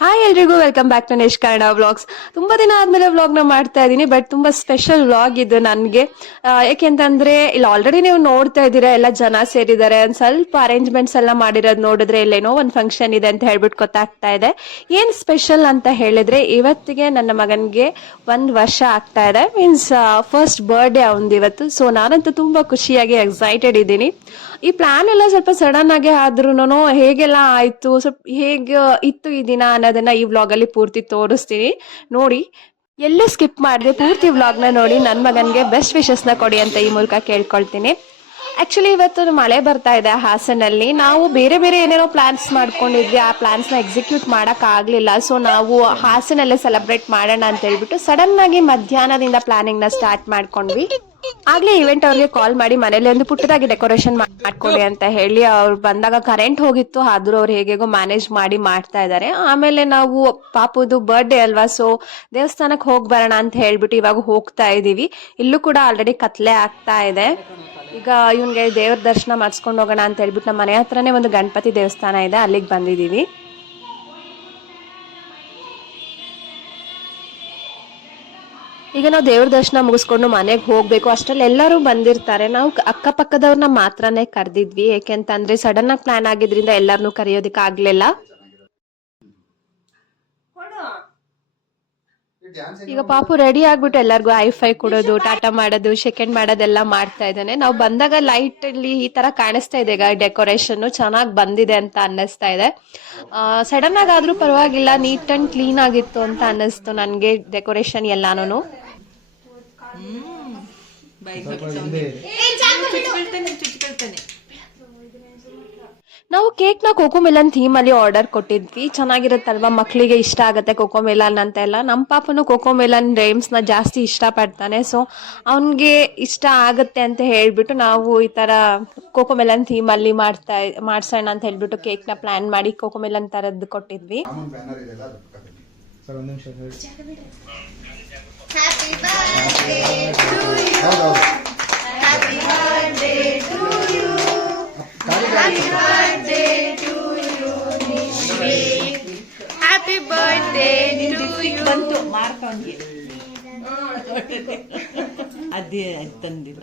Hi ಎಲ್ರಿಗೂ welcome back to ನೆಶ್ Kannada vlogs ತುಂಬಾ ದಿನ ಆದ್ಮೇಲೆ ವ್ಲಾಗ್ನ ಮಾಡ್ತಾ ಇದ್ದೀನಿ ಬಟ್ ತುಂಬಾ ಸ್ಪೆಷಲ್ ವ್ಲಾಗ್ ಇದು ನನಗೆ. ಯಾಕೆಂತಂದ್ರೆ ಇಲ್ಲಿ ಆಲ್ರೆಡಿ ನೀವು ನೋಡ್ತಾ ಇದ್ದೀರಾ, ಎಲ್ಲ ಜನ ಸೇರಿದ್ದಾರೆ, ಒಂದ್ ಸ್ವಲ್ಪ ಅರೇಂಜ್ಮೆಂಟ್ಸ್ ಎಲ್ಲ ಮಾಡಿರೋದು ನೋಡಿದ್ರೆ ಇಲ್ಲೇನೋ ಒಂದು ಫಂಕ್ಷನ್ ಇದೆ ಅಂತ ಹೇಳ್ಬಿಟ್ಟು ಗೊತ್ತಾಗ್ತಾ ಇದೆ. ಏನ್ ಸ್ಪೆಷಲ್ ಅಂತ ಹೇಳಿದ್ರೆ, ಇವತ್ತಿಗೆ ನನ್ನ ಮಗನ್ಗೆ ಒಂದ್ ವರ್ಷ ಆಗ್ತಾ ಇದೆ ಮೀನ್ಸ್ ಫಸ್ಟ್ ಬರ್ಡೇ ಅವನದು ಇವತ್ತು. ಸೊ ನಾನಂತೂ ತುಂಬಾ ಖುಷಿಯಾಗಿ ಎಕ್ಸೈಟೆಡ್ ಇದ್ದೀನಿ. ಈ ಪ್ಲಾನ್ ಎಲ್ಲ ಸ್ವಲ್ಪ ಸಡನ್ ಆಗಿ ಆದ್ರೂನು ಹೇಗೆಲ್ಲ ಆಯ್ತು? ಸ್ವಲ್ಪ ಹೇಗೆ ಇತ್ತು ಈ ದಿನ ಅನ್ನೋದನ್ನ ಈ ವ್ಲಾಗ್ ಅಲ್ಲಿ ಪೂರ್ತಿ ತೋರಿಸ್ತೀನಿ. ನೋಡಿ, ಎಲ್ಲೂ ಸ್ಕಿಪ್ ಮಾಡಿದೆ ಪೂರ್ತಿ ವ್ಲಾಗ್ನ ನೋಡಿ. ನನ್ನ ಮಗನ್ಗೆ ಬೆಸ್ಟ್ ವಿಶಸ್ನ ಕೊಡಿ ಅಂತ ಈ ಮೂಲಕ ಕೇಳ್ಕೊಳ್ತೀನಿ. ಆಕ್ಚುಲಿ ಇವತ್ತು ಮಳೆ ಬರ್ತಾ ಇದೆ ಹಾಸನಲ್ಲಿ. ನಾವು ಬೇರೆ ಬೇರೆ ಏನೇನೋ ಪ್ಲಾನ್ಸ್ ಮಾಡ್ಕೊಂಡಿದ್ವಿ. ಆ ಪ್ಲಾನ್ಸ್ನ ಎಕ್ಸಿಕ್ಯೂಟ್ ಮಾಡಕ್ ಆಗ್ಲಿಲ್ಲ. ಸೊ ನಾವು ಹಾಸನಲ್ಲೇ ಸೆಲೆಬ್ರೇಟ್ ಮಾಡೋಣ ಅಂತ ಹೇಳ್ಬಿಟ್ಟು ಸಡನ್ ಆಗಿ ಮಧ್ಯಾಹ್ನದಿಂದ ಪ್ಲಾನಿಂಗ್ನ ಸ್ಟಾರ್ಟ್ ಮಾಡ್ಕೊಂಡ್ವಿ. ಆಗ್ಲೇ ಇವೆಂಟ್ ಅವ್ರಿಗೆ ಕಾಲ್ ಮಾಡಿ ಮನೇಲಿ ಒಂದು ಪುಟ್ಟದಾಗಿ ಡೆಕೋರೇಷನ್ ಮಾಡ್ಕೊಡಿ ಅಂತ ಹೇಳಿ ಅವ್ರು ಬಂದಾಗ ಕರೆಂಟ್ ಹೋಗಿತ್ತು. ಆದ್ರೂ ಅವ್ರು ಹೇಗೇಗೋ ಮ್ಯಾನೇಜ್ ಮಾಡಿ ಮಾಡ್ತಾ ಇದ್ದಾರೆ. ಆಮೇಲೆ ನಾವು ಪಾಪುದು ಬರ್ಡೇ ಅಲ್ವಾ? ಸೊ ದೇವಸ್ಥಾನಕ್ಕೆ ಹೋಗಿ ಬರೋಣ ಅಂತ ಹೇಳ್ಬಿಟ್ಟು ಇವಾಗ ಹೋಗ್ತಾ ಇದೀವಿ. ಇಲ್ಲೂ ಕೂಡ ಆಲ್ರೆಡಿ ಕತ್ಲೆ ಆಗ್ತಾ ಇದೆ. ಈಗ ಇವನ್ಗೆ ದೇವ್ರ ದರ್ಶನ ಮಾಡಿಸ್ಕೊಂಡು ಹೋಗೋಣ ಅಂತ ಹೇಳ್ಬಿಟ್ಟು ನಮ್ಮ ಮನೆ ಹತ್ರನೇ ಒಂದು ಗಣಪತಿ ದೇವಸ್ಥಾನ ಇದೆ, ಅಲ್ಲಿಗೆ ಬಂದಿದ್ದೀವಿ ಈಗ ನಾವು ದೇವ್ರ ದರ್ಶನ ಮುಗಿಸ್ಕೊಂಡು ಮನೆಗೆ ಹೋಗ್ಬೇಕು, ಅಷ್ಟ್ರಲ್ಲಿ ಎಲ್ಲರೂ ಬಂದಿರ್ತಾರೆ. ನಾವು ಅಕ್ಕಪಕ್ಕದವ್ರನ್ನ ಮಾತ್ರನೇ ಕರೆದಿದ್ವಿ, ಏಕೆಂತಂದ್ರೆ ಸಡನ್ ಆಗಿ ಪ್ಲಾನ್ ಆಗಿದ್ರಿಂದ ಎಲ್ಲರನ್ನೂ ಕರೆಯೋದಿಕ್ ಆಗ್ಲಿಲ್ಲ. ಈಗ ಪಾಪು ರೆಡಿ ಆಗ್ಬಿಟ್ಟು ಎಲ್ಲರಿಗೂ ಐ ಫೈ ಕೊಡೋದು ಟಾಟಾ ಮಾಡೋದು ಸೆಕೆಂಡ್ ಮಾಡೋದೆಲ್ಲ ಮಾಡ್ತಾ ಇದ್ದಾನೆ. ನಾವು ಬಂದಾಗ ಲೈಟ್ ಅಲ್ಲಿ ಈ ತರ ಕಾಣಿಸ್ತಾ ಇದೆ ಈಗ ಡೆಕೋರೇಷನ್ ಚೆನ್ನಾಗಿ ಬಂದಿದೆ ಅಂತ ಅನ್ನಿಸ್ತಾ ಇದೆ. ಸಡನ್ ಆಗಿ ಆದ್ರೂ ಪರವಾಗಿಲ್ಲ ನೀಟ್ ಅಂಡ್ ಕ್ಲೀನ್ ಆಗಿತ್ತು ಅಂತ ಅನ್ನಿಸ್ತು ನನಗೆ ಡೆಕೋರೇಷನ್ ಎಲ್ಲಾನು ನಾವು ಕೇಕ್ನ ಕೋಕೋ ಮಿಲನ್ ಥೀಮ್ ಅಲ್ಲಿ ಆರ್ಡರ್ ಕೊಟ್ಟಿದ್ವಿ. ಚೆನ್ನಾಗಿರುತ್ತಲ್ವಾ? ಮಕ್ಕಳಿಗೆ ಇಷ್ಟ ಆಗುತ್ತೆ ಕೋಕೋಮೆಲನ್ ಅಂತ ಎಲ್ಲ ನಮ್ಮ ಪಾಪನು ಕೋಕೋಮೆಲನ್ನ ಜಾಸ್ತಿ ಇಷ್ಟ ಪಡ್ತಾನೆ ಸೊ ಅವನಿಗೆ ಇಷ್ಟ ಆಗುತ್ತೆ ಅಂತ ಹೇಳಿಬಿಟ್ಟು ನಾವು ಈ ತರ ಕೋಕೋಮೆಲನ್ ಥೀಮ್ ಅಲ್ಲಿ ಮಾಡ್ತಾ ಮಾಡ್ಸೋಣ ಅಂತ ಹೇಳಿಬಿಟ್ಟು ಕೇಕ್ನ ಪ್ಲಾನ್ ಮಾಡಿ ಕೋಕೋ ಮಿಲನ್ ತರದ್ದು ಕೊಟ್ಟಿದ್ವಿ. ಕಾಮನ್ ಟು ಇದೆಲ್ಲ ಅದು ಕಟ್ಟಿ ಸರ್ ಒಂದು ನಿಮಿಷ ಹೇಳಿ ಹೌದೌದು ಹ್ಯಾಪಿ ಬರ್ತ್ಡೇ ಬಂತು ಮಾರ್ಕ ಅವನ್ಗೆ. ಅದೇ ತಂದಿಲ್ಲ.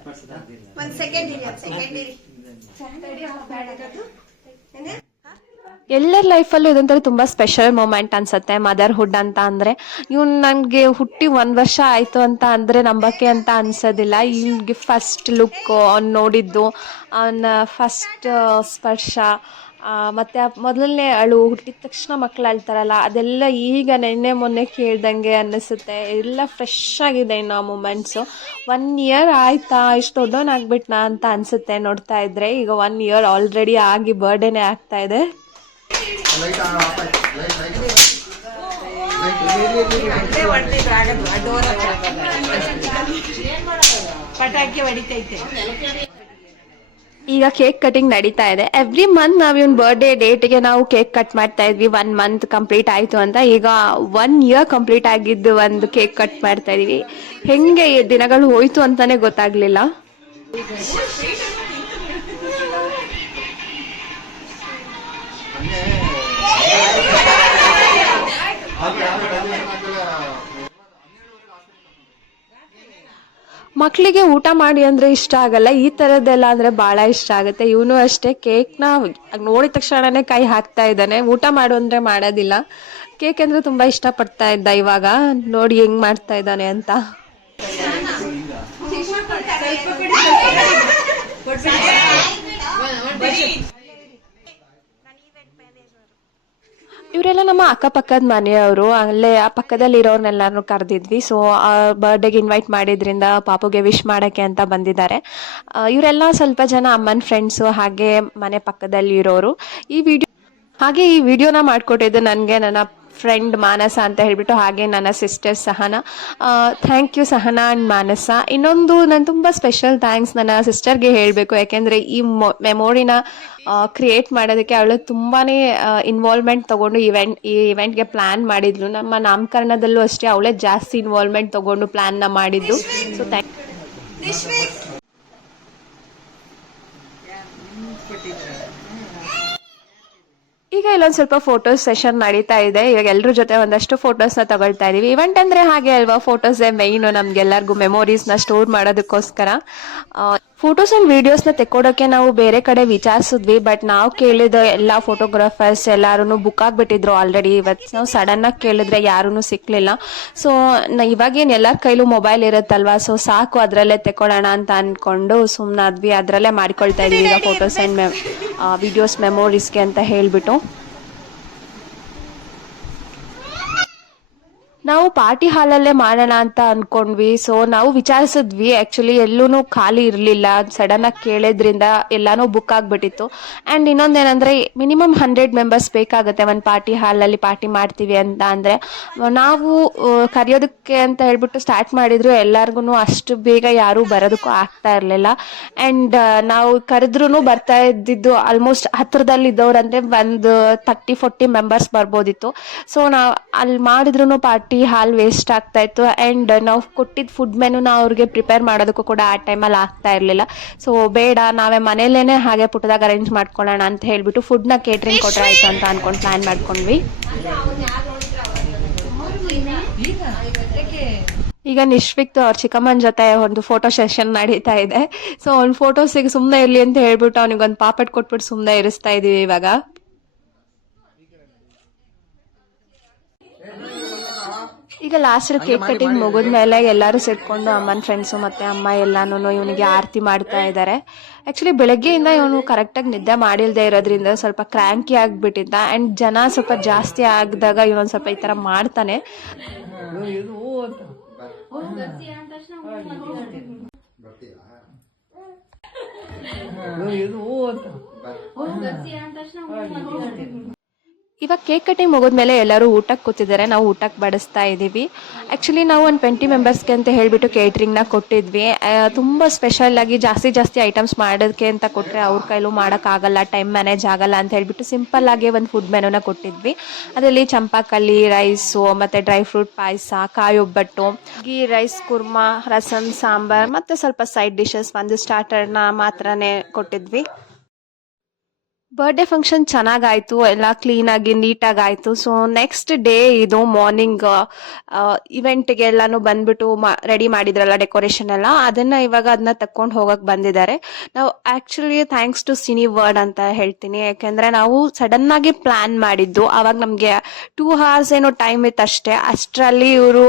ಎಲ್ಲರ ಲೈಫಲ್ಲೂ ಇದೊಂಥರ ತುಂಬಾ ಸ್ಪೆಷಲ್ ಮೂಮೆಂಟ್ ಅನ್ಸುತ್ತೆ. ಮದರ್ಹುಡ್ ಅಂತ ಅಂದ್ರೆ ಇವ್ನ್ ನನ್ಗೆ ಹುಟ್ಟಿ ಒಂದ್ ವರ್ಷ ಆಯ್ತು ಅಂತ ಅಂದ್ರೆ ನಂಬಕ್ಕೆ ಅಂತ ಅನ್ಸೋದಿಲ್ಲ. ಇವ್ನಿಗೆ ಫಸ್ಟ್ ಲುಕ್ ಅವ್ನ್ ನೋಡಿದ್ದು, ಅವನ ಫಸ್ಟ್ ಸ್ಪರ್ಶ ಮತ್ತೆ ಮೊದಲನೇ ಅಳು ಹುಟ್ಟಿದ ತಕ್ಷಣ ಮಕ್ಳು ಅಳ್ತಾರಲ್ಲ, ಅದೆಲ್ಲ ಈಗ ನೆನ್ನೆ ಮೊನ್ನೆ ಕೇಳ್ದಂಗೆ ಅನ್ನಿಸುತ್ತೆ ಎಲ್ಲ ಫ್ರೆಶ್ ಆಗಿದೆ ಇನ್ನು ಆ ಮೂಮೆಂಟ್ಸು ಒನ್ ಇಯರ್ ಆಯ್ತಾ, ಇಷ್ಟು ದೊಡ್ಡವನಾಗ್ಬಿಟ್ನಾ ಅಂತ ಅನ್ಸುತ್ತೆ ನೋಡ್ತಾ ಇದ್ರೆ. ಈಗ ಒನ್ ಇಯರ್ ಆಲ್ರೆಡಿ ಆಗಿ ಬರ್ಡೇನೆ ಆಗ್ತಾ ಇದೆ. ಲೈಟ್ ಆಫ್ ಆಯ್ತು ಲೈಟ್ ಲೈಟ್ ಪಟಾಕಿ ಹೊಡಿತೈತೆ. ಈಗ ಕೇಕ್ ಕಟಿಂಗ್ ನಡೀತಾ ಇದೆ. ಎವ್ರಿ ಮಂತ್ ನಾವ್ ಇವ್ನ ಬರ್ಡೇ ಡೇಟ್ಗೆ ನಾವು ಕೇಕ್ ಕಟ್ ಮಾಡ್ತಾ ಇದ್ವಿ. ಒನ್ ಮಂತ್ ಕಂಪ್ಲೀಟ್ ಆಯ್ತು ಅಂತ. ಈಗ ಒನ್ ಇಯರ್ ಕಂಪ್ಲೀಟ್ ಆಗಿದ್ದು ಒಂದು ಕೇಕ್ ಕಟ್ ಮಾಡ್ತಾ ಇದೀವಿ. ಹೆಂಗೆ ದಿನಗಳು ಹೋಯ್ತು ಅಂತಾನೆ ಗೊತ್ತಾಗ್ಲಿಲ್ಲ. ಮಕ್ಕಳಿಗೆ ಊಟ ಮಾಡಿ ಅಂದ್ರೆ ಇಷ್ಟ ಆಗಲ್ಲ, ಈ ತರದ್ದೆಲ್ಲ ಅಂದ್ರೆ ಬಹಳ ಇಷ್ಟ ಆಗುತ್ತೆ. ಇವನು ಅಷ್ಟೇ ಕೇಕ್ನ ನೋಡಿದ ತಕ್ಷಣನೇ ಕೈ ಹಾಕ್ತಾ ಇದ್ದಾನೆ. ಊಟ ಮಾಡು ಅಂದ್ರೆ ಮಾಡೋದಿಲ್ಲ. ಕೇಕ್ ಅಂದ್ರೆ ತುಂಬಾ ಇಷ್ಟ ಪಡ್ತಾ ಇದ್ದ ಇವಾಗ. ನೋಡಿ ಹೆಂಗ್ ಮಾಡ್ತಾ ಇದ್ದಾನೆ ಅಂತ. ಇವರೆಲ್ಲ ನಮ್ಮ ಅಕ್ಕಪಕ್ಕದ ಮನೆಯವರು, ಅಲ್ಲೇ ಆ ಪಕ್ಕದಲ್ಲಿ ಇರೋರ್ನೆಲ್ಲಾರು ಕರೆದಿದ್ವಿ. ಸೊ ಆ ಬರ್ಡೇಗೆ ಇನ್ವೈಟ್ ಮಾಡಿದ್ರಿಂದ ಪಾಪುಗೆ ವಿಶ್ ಮಾಡಕ್ಕೆ ಅಂತ ಬಂದಿದ್ದಾರೆ. ಇವರೆಲ್ಲ ಸ್ವಲ್ಪ ಜನ ಅಮ್ಮನ ಫ್ರೆಂಡ್ಸು ಹಾಗೆ ಮನೆ ಪಕ್ಕದಲ್ಲಿ ಇರೋರು ಈ ವಿಡಿಯೋ ಹಾಗೆ ಈ ವಿಡಿಯೋನ ಮಾಡಿಕೊಟ್ಟಿದ್ದು ನನಗೆ ನನ್ನ ಫ್ರೆಂಡ್ ಮಾನಸ ಅಂತ ಹೇಳಿಬಿಟ್ಟು ಹಾಗೆ ನನ್ನ sister Sahana. Thank you Sahana and Manasa ಇನ್ನೊಂದು ನಾನು ತುಂಬ ಸ್ಪೆಷಲ್ ಥ್ಯಾಂಕ್ಸ್ ನನ್ನ ಸಿಸ್ಟರ್ಗೆ ಹೇಳಬೇಕು. ಯಾಕೆಂದರೆ ಈ ಮೆಮೊರಿನ ಕ್ರಿಯೇಟ್ ಮಾಡೋದಕ್ಕೆ ಅವಳು ತುಂಬಾ ಇನ್ವಾಲ್ವ್ಮೆಂಟ್ ತೊಗೊಂಡು ಇವೆಂಟ್ ಈ ಇವೆಂಟ್ಗೆ ಪ್ಲ್ಯಾನ್ ಮಾಡಿದ್ಲು. ನಮ್ಮ ನಾಮಕರಣದಲ್ಲೂ ಅಷ್ಟೇ ಅವಳೇ ಜಾಸ್ತಿ ಇನ್ವಾಲ್ವ್ಮೆಂಟ್ ತೊಗೊಂಡು ಪ್ಲ್ಯಾನ್ನ ಮಾಡಿದ್ದು. ಸೊ ಥ್ಯಾಂಕ್ ಈಗ ಈಗ ಇಲ್ಲೊಂದು ಸ್ವಲ್ಪ ಫೋಟೋಸ್ ಸೆಷನ್ ನಡೀತಾ ಇದೆ. ಇವಾಗ ಎಲ್ಲರ ಜೊತೆ ಒಂದಷ್ಟು ಫೋಟೋಸ್ನ ತಗೊಳ್ತಾ ಇದೀವಿ. ಇವೆಂಟ್ ಅಂದ್ರೆ ಹಾಗೆ ಅಲ್ವಾ? ಫೋಟೋಸ್ ಮೈನ್ ನಮ್ಗೆಲ್ಲರಿಗೂ ಮೆಮೊರೀಸ್ನ ಸ್ಟೋರ್ ಮಾಡೋದಕ್ಕೋಸ್ಕರ. ಫೋಟೋಸ್ ಅಂಡ್ ವಿಡಿಯೋಸ್ನ ತೆಕ್ಕೊಡೋಕೆ ನಾವು ಬೇರೆ ಕಡೆ ವಿಚಾರಿಸಿದ್ವಿ ಬಟ್ ನಾವು ಕೇಳಿದ ಎಲ್ಲಾ ಫೋಟೋಗ್ರಾಫರ್ಸ್ ಎಲ್ಲಾರು ಬುಕ್ ಆಗ್ಬಿಟ್ಟಿದ್ರು ಆಲ್ರೆಡಿ ಇವತ್ತು ನಾವು ಸಡನ್ ಆಗಿ ಕೇಳಿದ್ರೆ ಯಾರೂ ಸಿಕ್ಕಲಿಲ್ಲ ಸೊ ಇವಾಗೇನು ಎಲ್ಲರ ಕೈಲೂ ಮೊಬೈಲ್ ಇರುತ್ತಲ್ವಾ? ಸೊ ಸಾಕು ಅದ್ರಲ್ಲೇ ತೆಕ್ಕೊಳ್ಳೋಣ ಅಂತ ಅನ್ಕೊಂಡು ಸುಮ್ಮನಾದ್ವಿ ಅದ್ರಲ್ಲೇ ಮಾಡ್ಕೊಳ್ತಾ ಇದೀವಿ ಈಗ ಫೋಟೋಸ್ ಅಂಡ್ ವಿಡಿಯೋಸ್ ಮೆಮೊರೀಸ್ಗೆ ಅಂತ ಹೇಳ್ಬಿಟ್ಟು. ನಾವು ಪಾರ್ಟಿ ಹಾಲಲ್ಲೇ ಮಾಡೋಣ ಅಂತ ಅನ್ಕೊಂಡ್ವಿ. ಸೊ ನಾವು ವಿಚಾರಿಸಿದ್ವಿ. ಆಕ್ಚುಲಿ ಎಲ್ಲೂ ಖಾಲಿ ಇರಲಿಲ್ಲ. ಆಗಿ ಕೇಳಿದ್ರಿಂದ ಎಲ್ಲಾನು ಬುಕ್ ಆಗ್ಬಿಟ್ಟಿತ್ತು. ಅಂಡ್ ಇನ್ನೊಂದೇನಂದ್ರೆ ಮಿನಿಮಮ್ ಹಂಡ್ರೆಡ್ ಮೆಂಬರ್ಸ್ ಬೇಕಾಗುತ್ತೆ ಒಂದು ಪಾರ್ಟಿ ಹಾಲಲ್ಲಿ ಪಾರ್ಟಿ ಮಾಡ್ತೀವಿ ಅಂತ ಅಂದರೆ, ನಾವು ಕರೆಯೋದಕ್ಕೆ ಅಂತ ಹೇಳ್ಬಿಟ್ಟು ಸ್ಟಾರ್ಟ್ ಮಾಡಿದ್ರು. ಎಲ್ಲಾರ್ಗು ಅಷ್ಟು ಬೇಗ ಯಾರು ಬರೋದಕ್ಕೂ ಆಗ್ತಾ ಇರಲಿಲ್ಲ. ಅಂಡ್ ನಾವು ಕರೆದ್ರೂ ಬರ್ತಾ ಇದ್ದಿದ್ದು ಆಲ್ಮೋಸ್ಟ್ ಹತ್ರದಲ್ಲಿ ಇದ್ದವ್ರಂದ್ರೆ ಒಂದು ತರ್ಟಿ ಫೋರ್ಟಿ ಮೆಂಬರ್ಸ್ ಬರ್ಬೋದಿತ್ತು. ಸೊ ನಾವು ಅಲ್ಲಿ ಮಾಡಿದ್ರು ಪಾರ್ಟಿ ಹಾಲ್ ವೇಸ್ಟ್ ಆಗ್ತಾ ಇತ್ತು ಅಂಡ್ ನಾವು ಕೊಟ್ಟಿದ್ದ ಫುಡ್ ಮೆನುನ ಅವ್ರಿಗೆ ಪ್ರಿಪೇರ್ ಮಾಡೋದಕ್ಕೂ ಕೂಡ ಆ ಟೈಮಲ್ಲಿ ಆಗ್ತಾ ಇರಲಿಲ್ಲ. ಸೊ ಬೇಡ, ನಾವೇ ಮನೇಲೇನೆ ಹಾಗೆ ಪುಟ್ಟದಾಗ ಅರೇಂಜ್ ಮಾಡ್ಕೊಳ್ಳೋಣ ಅಂತ ಹೇಳ್ಬಿಟ್ಟು ಫುಡ್ನ ಕೇಟ್ರಿಂಗ್ ಕೊಟ್ಟರೆ ಆಯಿತು ಅಂತ ಅಂದ್ಕೊಂಡು ಪ್ಲ್ಯಾನ್ ಮಾಡ್ಕೊಂಡ್ವಿ. ಈಗ ನಿಶ್ವಿಕ್ತು ಅವ್ರ ಚಿಕ್ಕಮ್ಮನ ಜೊತೆ ಒಂದು ಫೋಟೋ ಸೆಷನ್ ನಡೀತಾ ಇದೆ. ಸೊ ಅವ್ನ ಫೋಟೋಸಿಗೆ ಸುಮ್ಮನೆ ಇರ್ಲಿ ಅಂತ ಹೇಳ್ಬಿಟ್ಟು ಅವ್ನಿಗೊಂದು ಪಾಪೆಟ್ ಕೊಟ್ಬಿಟ್ಟು ಸುಮ್ಮನೆ ಇರಿಸ್ತಾ ಇದೀವಿ ಇವಾಗ. ಈಗ ಲಾಸ್ಟ್ ಕೇಕ್ ಕಟಿಂಗ್ ಮುಗಿದ್ಮೇಲೆ ಎಲ್ಲರೂ ಸೇರ್ಕೊಂಡು ಅಮ್ಮನ ಫ್ರೆಂಡ್ಸು ಮತ್ತೆ ಅಮ್ಮ ಎಲ್ಲಾನು ಇವನಿಗೆ ಆರತಿ ಮಾಡ್ತಾ ಇದ್ದಾರೆ ಆಕ್ಚುಲಿ ಬೆಳಗ್ಗೆಯಿಂದ ಇವನು ಕರೆಕ್ಟಾಗಿ ನಿದ್ದೆ ಮಾಡಿಲ್ದೇ ಇರೋದ್ರಿಂದ ಸ್ವಲ್ಪ ಕ್ರ್ಯಾಂಕಿ ಆಗ್ಬಿಟ್ಟಿದ್ದ ಅಂಡ್ ಜನ ಸ್ವಲ್ಪ ಜಾಸ್ತಿ ಆಗಿದಾಗ ಇವನೊಂದು ಸ್ವಲ್ಪ ಈ ಥರ ಮಾಡ್ತಾನೆ. ಬರ್ತೀರಾ ಇವಾಗ ಕೇಕ್ ಕಟಿಂಗ್ ಮುಗಿದ್ಮೇಲೆ ಎಲ್ಲರೂ ಊಟಕ್ಕೆ ಕೂತಿದ್ದಾರೆ. ನಾವು ಊಟಕ್ಕೆ ಬಡಿಸ್ತಾ ಇದ್ದೀವಿ. ಆ್ಯಕ್ಚುಲಿ ನಾವು ಒಂದು ಟ್ವೆಂಟಿ ಮೆಂಬರ್ಸ್ಗೆ ಅಂತ ಹೇಳಿಬಿಟ್ಟು ಕೇಟ್ರಿಂಗ್ನ ಕೊಟ್ಟಿದ್ವಿ. ತುಂಬ ಸ್ಪೆಷಲ್ ಆಗಿ ಜಾಸ್ತಿ ಜಾಸ್ತಿ ಐಟಮ್ಸ್ ಮಾಡೋದಕ್ಕೆ ಅಂತ ಕೊಟ್ಟರೆ ಅವ್ರ ಕೈಲೂ ಮಾಡೋಕ್ಕಾಗಲ್ಲ ಟೈಮ್ ಮ್ಯಾನೇಜ್ ಆಗಲ್ಲ ಅಂತ ಹೇಳಿಬಿಟ್ಟು ಆಗಿ ಒಂದು ಫುಡ್ ಮೆನುನ ಕೊಟ್ಟಿದ್ವಿ. ಅದರಲ್ಲಿ ಚಂಪಾಕಲ್ಲಿ ರೈಸು ಮತ್ತು ಡ್ರೈ ಫ್ರೂಟ್ ಪಾಯಸ, ಕಾಯಿ ಒಬ್ಬಟ್ಟು ಗೀ ರೈಸ್ ಕುರ್ಮಾ ರಸಮ್ ಸಾಂಬಾರ್, ಮತ್ತು ಸ್ವಲ್ಪ ಸೈಡ್ ಡಿಶಸ್ ಒಂದು ಸ್ಟಾರ್ಟರ್ನ ಮಾತ್ರನೇ ಕೊಟ್ಟಿದ್ವಿ. ಬರ್ಡೇ ಫಂಕ್ಷನ್ ಚೆನ್ನಾಗಾಯ್ತು, ಎಲ್ಲ ಕ್ಲೀನಾಗಿ ನೀಟಾಗಿ ಆಯ್ತು ಸೊ ನೆಕ್ಸ್ಟ್ ಡೇ ಇದು ಮಾರ್ನಿಂಗ್ ಇವೆಂಟ್ಗೆ ಎಲ್ಲಾನು ಬಂದ್ಬಿಟ್ಟು ರೆಡಿ ಮಾಡಿದ್ರಲ್ಲ ಡೆಕೋರೇಷನ್ ಎಲ್ಲ, ಅದನ್ನ ಇವಾಗ ಅದನ್ನ ತಕೊಂಡು ಹೋಗಕ್ ಬಂದಿದ್ದಾರೆ. ನಾವು actually thanks to cine world ಅಂತ ಹೇಳ್ತೀನಿ. ಯಾಕೆಂದ್ರೆ ನಾವು ಸಡನ್ ಆಗಿ ಪ್ಲಾನ್ ಮಾಡಿದ್ದು, ಅವಾಗ ನಮಗೆ ಟೂ ಅವರ್ಸ್ ಏನೋ ಟೈಮ್ ಇತ್ತು ಅಷ್ಟೇ ಅಷ್ಟರಲ್ಲಿ ಇವರು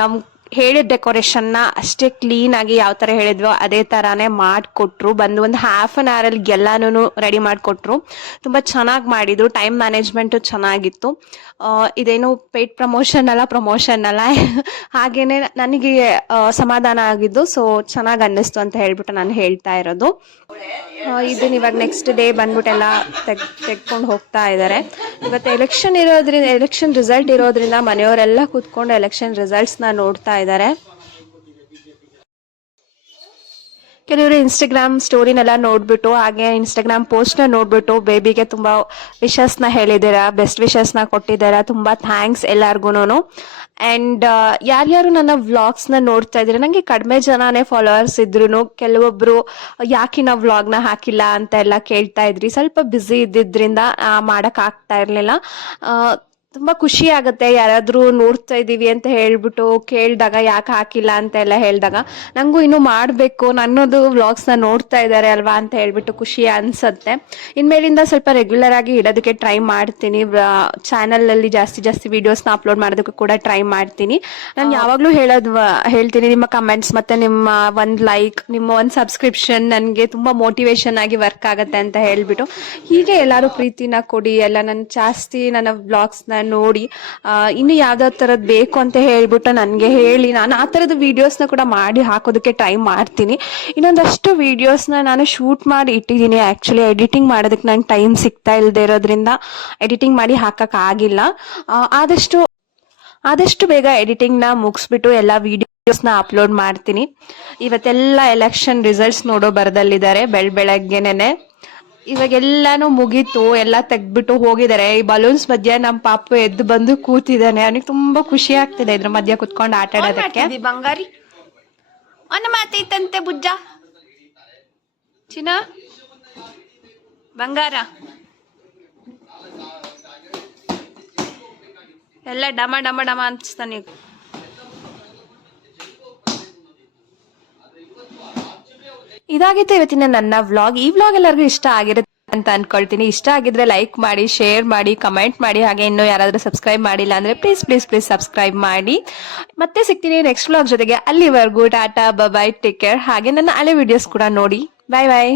ನಮ್ ಹೇಳಿದ ಡೆಕೋರೇಷನ್ನ ಅಷ್ಟೇ ಕ್ಲೀನ್ ಆಗಿ ಯಾವ ಥರ ಹೇಳಿದ್ವೋ ಅದೇ ತರಾನೇ ಮಾಡಿಕೊಟ್ರು. ಬಂದು ಒಂದು ಹಾಫ್ ಆನ್ ಅವರಲ್ಲಿ ಎಲ್ಲಾನು ರೆಡಿ ಮಾಡಿಕೊಟ್ರು. ತುಂಬ ಚೆನ್ನಾಗಿ ಮಾಡಿದ್ರು. ಟೈಮ್ ಮ್ಯಾನೇಜ್ಮೆಂಟು ಚೆನ್ನಾಗಿತ್ತು. ಇದೇನು ಪೇಟ್ ಪ್ರಮೋಷನ್ ಅಲ್ಲ ಪ್ರಮೋಷನ್ ಅಲ್ಲ. ಹಾಗೇನೆ ನನಗೆ ಸಮಾಧಾನ ಆಗಿದ್ದು ಸೊ ಚೆನ್ನಾಗಿ ಅನ್ನಿಸ್ತು ಅಂತ ಹೇಳ್ಬಿಟ್ಟು ನಾನು ಹೇಳ್ತಾ ಇರೋದು. ಇದನ್ನ ಇವಾಗ ನೆಕ್ಸ್ಟ್ ಡೇ ಬಂದ್ಬಿಟ್ಟೆಲ್ಲ ತೆಗ್, ತೆಗ್ಕೊಂಡು ಹೋಗ್ತಾ ಇದ್ದಾರೆ ಇವತ್ತು ಎಲೆಕ್ಷನ್ ಇರೋದ್ರಿಂದ ಎಲೆಕ್ಷನ್ ರಿಸಲ್ಟ್ ಇರೋದ್ರಿಂದ ಮನೆಯವರೆಲ್ಲ ಕೂತ್ಕೊಂಡು ಎಲೆಕ್ಷನ್ ರಿಸಲ್ಟ್ಸ್ನ ನೋಡ್ತಾ ಇದ್ದಾರೆ. ಕೆಲವರು ಇನ್ಸ್ಟಾಗ್ರಾಮ್ ಸ್ಟೋರಿನೆಲ್ಲ ನೋಡ್ಬಿಟ್ಟು, ಹಾಗೆ ಇನ್ಸ್ಟಾಗ್ರಾಮ್ ಪೋಸ್ಟ್ನ ನೋಡ್ಬಿಟ್ಟು ಬೇಬಿಗೆ ತುಂಬ ವಿಶಸ್ನ ಹೇಳಿದ್ದೀರಾ ಬೆಸ್ಟ್ ವಿಶಸ್ನ ಕೊಟ್ಟಿದ್ದೀರಾ, ತುಂಬ ಥ್ಯಾಂಕ್ಸ್ ಎಲ್ಲಾರ್ಗು ಆ್ಯಂಡ್ ಯಾರ್ಯಾರು ನನ್ನ ವ್ಲಾಗ್ಸ್ನ ನೋಡ್ತಾ ಇದ್ದೀರಾ ನನಗೆ ಕಡಿಮೆ ಜನನೇ ಫಾಲೋವರ್ಸ್ ಇದ್ರು ಕೆಲವೊಬ್ರು ಯಾಕಿನ ವ್ಲಾಗ್ನ ಹಾಕಿಲ್ಲ? ಅಂತ ಎಲ್ಲ ಕೇಳ್ತಾ ಇದ್ರಿ. ಸ್ವಲ್ಪ ಬ್ಯುಸಿ ಇದ್ದಿದ್ರಿಂದ ಮಾಡೋಕ್ಕಾಗ್ತಾ ಇರಲಿಲ್ಲ. ತುಂಬ ಖುಷಿ ಆಗುತ್ತೆ ಯಾರಾದರೂ ನೋಡ್ತಾ ಇದ್ದೀವಿ ಅಂತ ಹೇಳ್ಬಿಟ್ಟು ಕೇಳಿದಾಗ ಯಾಕೆ ಹಾಕಿಲ್ಲ ಅಂತ ಎಲ್ಲ ಹೇಳಿದಾಗ. ನನಗೂ ಇನ್ನೂ ಮಾಡಬೇಕು ನನ್ನದು ವ್ಲಾಗ್ಸ್ನ ನೋಡ್ತಾ ಇದ್ದಾರೆ ಅಲ್ವಾ ಅಂತ ಹೇಳ್ಬಿಟ್ಟು ಖುಷಿ ಅನ್ಸುತ್ತೆ. ಇನ್ಮೇಲಿಂದ ಸ್ವಲ್ಪ ರೆಗ್ಯುಲರ್ ಆಗಿ ಇಡೋದಕ್ಕೆ ಟ್ರೈ ಮಾಡ್ತೀನಿ. ಚಾನಲಲ್ಲಿ ಜಾಸ್ತಿ ಜಾಸ್ತಿ ವೀಡಿಯೋಸ್ನ ಅಪ್ಲೋಡ್ ಮಾಡೋದಕ್ಕೂ ಕೂಡ ಟ್ರೈ ಮಾಡ್ತೀನಿ. ನಾನು ಯಾವಾಗಲೂ ಹೇಳೋದು ಹೇಳ್ತೀನಿ ನಿಮ್ಮ ಕಮೆಂಟ್ಸ್ ಮತ್ತು ನಿಮ್ಮ ಒಂದು ಲೈಕ್ ನಿಮ್ಮ ಒಂದು ಸಬ್ಸ್ಕ್ರಿಪ್ಷನ್ ನನಗೆ ತುಂಬ ಮೋಟಿವೇಶನ್ ಆಗಿ ವರ್ಕ್ ಆಗುತ್ತೆ ಅಂತ ಹೇಳ್ಬಿಟ್ಟು. ಹೀಗೆ ಎಲ್ಲರೂ ಪ್ರೀತಿನ ಕೊಡಿ ಎಲ್ಲ ನನ್ನ ಜಾಸ್ತಿ ನನ್ನ ವ್ಲಾಗ್ಸ್ನ ನೋಡಿ ಇನ್ನು ಯಾವ್ದಾವ್ ಥರದ್ದು ಬೇಕು ಅಂತ ಹೇಳ್ಬಿಟ್ಟು ನನಗೆ ಹೇಳಿ, ನಾನು ಆ ಥರದ ವೀಡಿಯೋಸ್ನ ಕೂಡ ಮಾಡಿ ಹಾಕೋದಕ್ಕೆ ಟ್ರೈ ಮಾಡ್ತೀನಿ. ಇನ್ನೊಂದಷ್ಟು ವೀಡಿಯೋಸ್ನ ನಾನು ಶೂಟ್ ಮಾಡಿ ಇಟ್ಟಿದ್ದೀನಿ. ಆ್ಯಕ್ಚುಲಿ ಎಡಿಟಿಂಗ್ ಮಾಡೋದಕ್ಕೆ ನಂಗೆ ಟೈಮ್ ಸಿಗ್ತಾ ಇಲ್ಲದೆ ಇರೋದ್ರಿಂದ ಎಡಿಟಿಂಗ್ ಮಾಡಿ ಹಾಕೋಕ್ಕಾಗಿಲ್ಲ ಆಗಿಲ್ಲ. ಆದಷ್ಟು ಆದಷ್ಟು ಬೇಗ ಎಡಿಟಿಂಗ್ನ ಮುಗಿಸ್ಬಿಟ್ಟು ಎಲ್ಲ ವಿಡಿಯೋಸ್ನ ಅಪ್ಲೋಡ್ ಮಾಡ್ತೀನಿ. ಇವತ್ತೆಲ್ಲ ಎಲೆಕ್ಷನ್ ರಿಸಲ್ಟ್ಸ್ ನೋಡೋ ಬರದಲ್ಲಿದ್ದಾರೆ ಬೆಳ್ ಬೆಳಗ್ಗೆನೆ ಇವಾಗೆಲ್ಲಾನು ಮುಗೀತು ಎಲ್ಲ ತೆಗ್ದ್ಬಿಟ್ಟು ಹೋಗಿದ್ದಾರೆ. ಈ ಬಲೂನ್ಸ್ ಮಧ್ಯೆ ನಮ್ಮ ಪಾಪು ಎದ್ದು ಬಂದು ಕೂತಿದ್ದಾನೆ. ಅವನಿಗೆ ತುಂಬಾ ಖುಷಿ ಆಗ್ತಿದೆ ಇದ್ರ ಮಧ್ಯ ಕುತ್ಕೊಂಡು ಆಟ ಆಡೋದಕ್ಕೆ. ಬಂಗಾರಿ? ಅನ್ನ ಮಾತೈತಂತೆ ಬುಜ್ಜ ಚಿನ್ನ? ಬಂಗಾರ? ಎಲ್ಲ ಡಮ ಡಮ ಡಮ ಅನ್ಸ್ತಾನೆ ಇದಾಗಿತ್ತು ಇವತ್ತಿನ ನನ್ನ ವ್ಲಾಗ್ ಈ ವ್ಲಾಗ್ ಎಲ್ಲರಿಗೂ ಇಷ್ಟ ಆಗಿರುತ್ತೆ ಅಂತ ಅನ್ಕೊಳ್ತೀನಿ ಇಷ್ಟ ಆಗಿದ್ರೆ ಲೈಕ್ ಮಾಡಿ ಶೇರ್ ಮಾಡಿ ಕಮೆಂಟ್ ಮಾಡಿ ಹಾಗೆ ಇನ್ನು ಯಾರಾದ್ರೂ ಸಬ್ಸ್ಕ್ರೈಬ್ ಮಾಡಿಲ್ಲ ಅಂದ್ರೆ ಪ್ಲೀಸ್ ಪ್ಲೀಸ್ ಪ್ಲೀಸ್ ಸಬ್ಸ್ಕ್ರೈಬ್ ಮಾಡಿ ಮತ್ತೆ ಸಿಗ್ತೀನಿ ನೆಕ್ಸ್ಟ್ ವ್ಲಾಗ್ ಜೊತೆಗೆ ಅಲ್ಲಿವರೆಗೂ ಟಾಟಾ ಬಬಾಯ್ ಟೇಕ್ ಕೇರ್ ಹಾಗೆ ನನ್ನ ಹಳೆ ವಿಡಿಯೋಸ್ ಕೂಡ ನೋಡಿ ಬಾಯ್ ಬಾಯ್